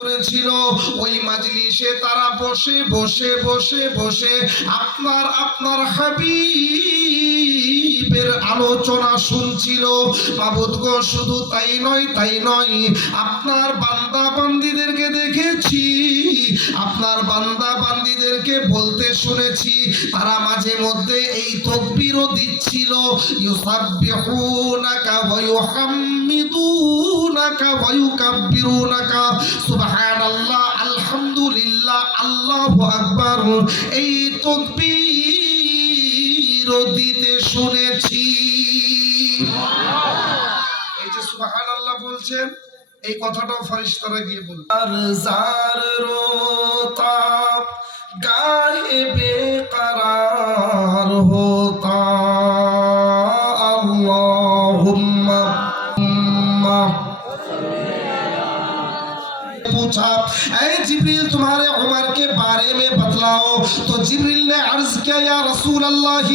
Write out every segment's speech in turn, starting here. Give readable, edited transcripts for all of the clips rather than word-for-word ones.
ছিল ওই মাজলিসে তারা বসে বসে বসে বসে আপনার আপনার হাবিবের আলোচনা শুনছিল। মাবুদ গো, শুধু তাই নয়, আপনার বান্দা বান্দীদেরকে দেখেছি, আপনার বান্দা বান্দীদেরকে বলতে শুনেছি, তারা মাঝে মধ্যে এই তাকবীরও দিচ্ছিল, ইউসাব্বিহুনাকা ওয়া ইউহাম্মিদুনাকা ওয়া ইউকাব্বিরুনাকা সুবহানাল্লাহ, আলহামদুলিল্লাহ, আল্লাহু আকবার, এই তাকবীর দিতে শুনেছি। এই যে সুবহানাল্লাহ বলছেন, এই কথাটাও ফেরেশতারা গিয়ে বলল। আর জার রোতা গায়ে বেকরার হোতা, আল্লাহুম্মা पूछा, ऐ जिब्रील तुम्हारे उमर के बारे में बतलाओ। तो जिब्रील ने अर्ज किया, या रसूल अल्लाह,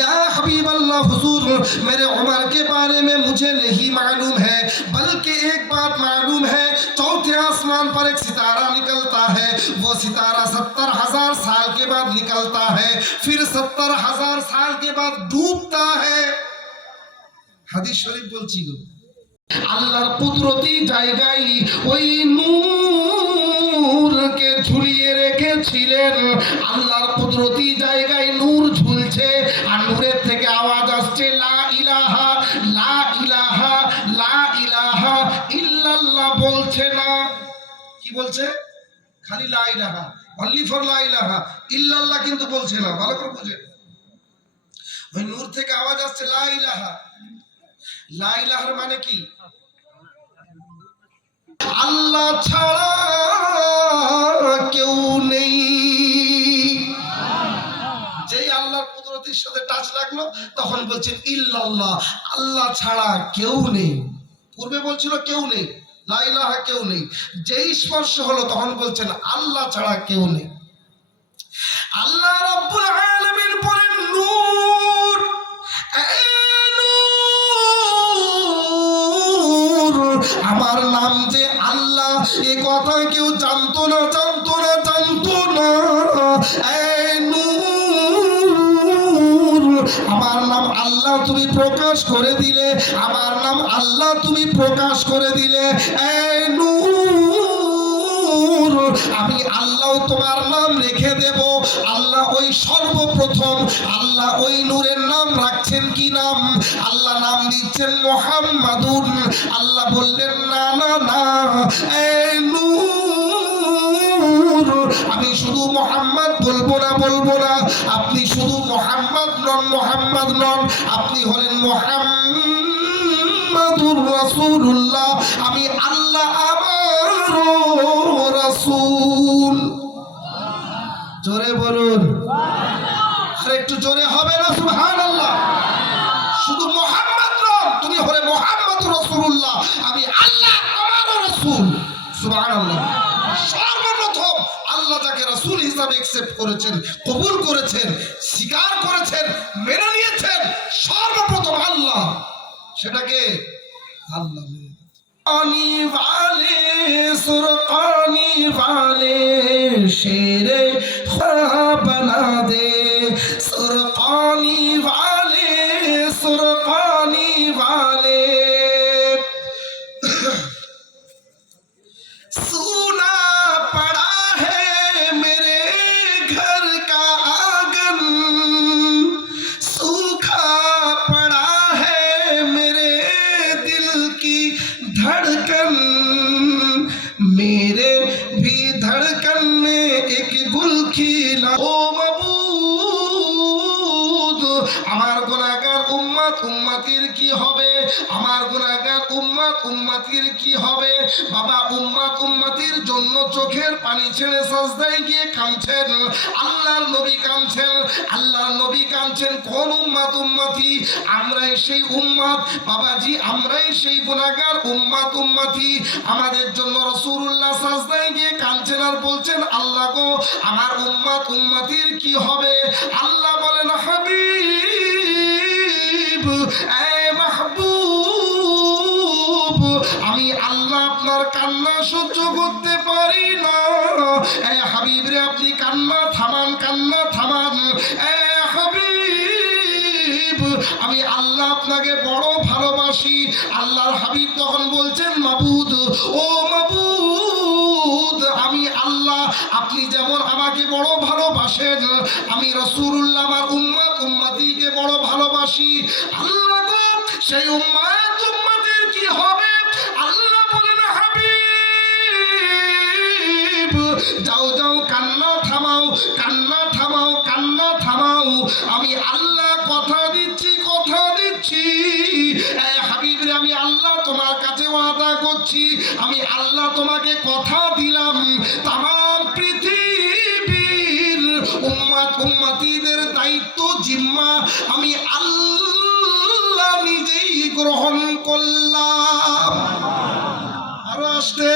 या हबीब अल्लाह, हुजूर मेरे उमर के बारे में मुझे नहीं मालूम है, बल्कि एक बात मालूम है, चौथे आसमान पर एक सितारा निकलता है, वो सितारा 70,000 साल के बाद निकलता है, फिर 70,000 साल के बाद डूबता है। হাদিস শরীফ বলছি গো, আল্লাহর কুদরতি জায়গায় ওই নূরকে ঝুলিয়ে রেখেছিলেন। আল্লাহর কুদরতি জায়গায় নূর ঝুলছে, আর নূরের থেকে আওয়াজ আসছে, লা ইলাহা লা ইলাহা লা ইলাহা ইল্লাল্লাহ। বলছে না, কি বলছে? খালি লা ইলাহা, অনলি ফর লা ইলাহা ইল্লাল্লাহ কিন্তু বলছে না। ভালো করে বুঝেন, ওই নূর থেকে আওয়াজ আসছে লা ইলাহা। লা ইলাহার মানে কি? আল্লাহ ছাড়া কেউ নেই। যেই আল্লাহর কুদরতের সাথে টাচ লাগলো তখন বলছেন ইল্লাল্লাহ, আল্লাহ ছাড়া কেউ নেই। পূর্বে বলছিল কেউ নেই, লা ইলাহা কেউ নেই। যেই স্পর্শ হলো তখন বলছেন আল্লাহ ছাড়া কেউ নেই। আল্লাহ রাব্বুল আলামিন বলেন, নূর, আমার নাম যে আল্লাহ, এ কথা কেউ জানতো না। এই নূর, আমার নাম আল্লাহ তুমি প্রকাশ করে দিলে, আমার নাম আল্লাহ তুমি প্রকাশ করে দিলে। এই নূর, আমি আল্লাহ তোমার নাম রেখে দেব। আল্লাহ ওই সর্বপ্রথম আল্লাহ ওই নূরের নাম রাখছেন কি নাম? আল্লাহ নাম দিচ্ছেন মুহাম্মাদুন। আল্লাহ বললেন, না না না, এই নূর, আমি শুধু মুহাম্মদ বলবো না, আপনি শুধু মুহাম্মদ নন, আপনি হলেন মুহাম্মাদুর রাসূলুল্লাহ। আমি আল্লাহ আমারও রাসূল। জোরে বলুন, আর একটু জোরে হবে না? সুবহানাল্লাহ। শুধু মুহাম্মদ নন, তুমি হলে মুহাম্মাদুর রাসূলুল্লাহ, আমি আল্লাহ আমারও রাসূল। সুবহানাল্লাহ। সর্বপ্রথম আল্লাহ যাকে রাসূল হিসাবে অ্যাকসেপ্ট করেছেন, কবুল করেছেন, স্বীকার করেছেন, মেনে নিয়েছেন, সর্বপ্রথম আল্লাহ। সেটাকে আল্লাহ। আনি ওয়ালে সুরকানি ওয়ালে শেরে খুদা বনা দে, সুরকানি ওয়ালে सुरकानी वाले, सूना पड़ा है मेरे घर का आंगन, सूखा पड़ा है मेरे दिल की धड़कन, मेरे भी धड़कन में एक गुल खिला। ओ আমার গুনাহগার উম্মতির কি হবে? আমার গুনাহগার উম্মতির কি হবে? বাবা, উম্মতির জন্য চোখের পানি ছেড়ে সাজদায় গিয়ে কাঁদছেন। আল্লাহর নবী কাঁদছেন। কোন উম্মতি? আমরাই সেই উম্মত বাবাজি, আমরাই সেই গুনাহগার উম্মতি। আমাদের জন্য রাসূলুল্লাহ সাজদায় গিয়ে কাঁদছেন আর বলছেন, আল্লাহ গো, আমার উম্মতির কি হবে? আল্লাহ বলেন, হাবিব, এ মাহবুব, আমি আল্লাহ আপনার কান্না সহ্য করতে পারি না। এই হাবিব রে আপনি কান্না থামান, কান্না থামান। এই হাবিব, আমি আল্লাহ আপনাকে বড় ভালোবাসি। আল্লাহর হাবিব তখন বলছেন, মাবুদ, ও মাবুদ, আমি আল্লাহ, আপনি যেমন আমাকে বড় ভালোবাসেন, আমি রাসূলুল্লাহ আমার উম্মত উম্মতিকে বড় ভালোবাসি। আল্লাহ গো, সেই উম্মত উম্মতের কি হবে? আল্লাহ বলেন, হাবিব, যাও যাও, কান্না থামাও, কান্না থামাও, কান্না থামাও। আমি আল্লাহ কথা দিচ্ছি, কথা দিচ্ছি। এই হাবিব রে, আমি আল্লাহ তোমার কাছে ওয়াদা করছি, আমি আল্লাহ তোমাকে কথা দিলাম, তামাম পৃথিবীর উম্মত উম্মতিদের দায়িত্ব জিম্মা আমি আল্লাহ নিজেই গ্রহণ করলাম। আরো আসতে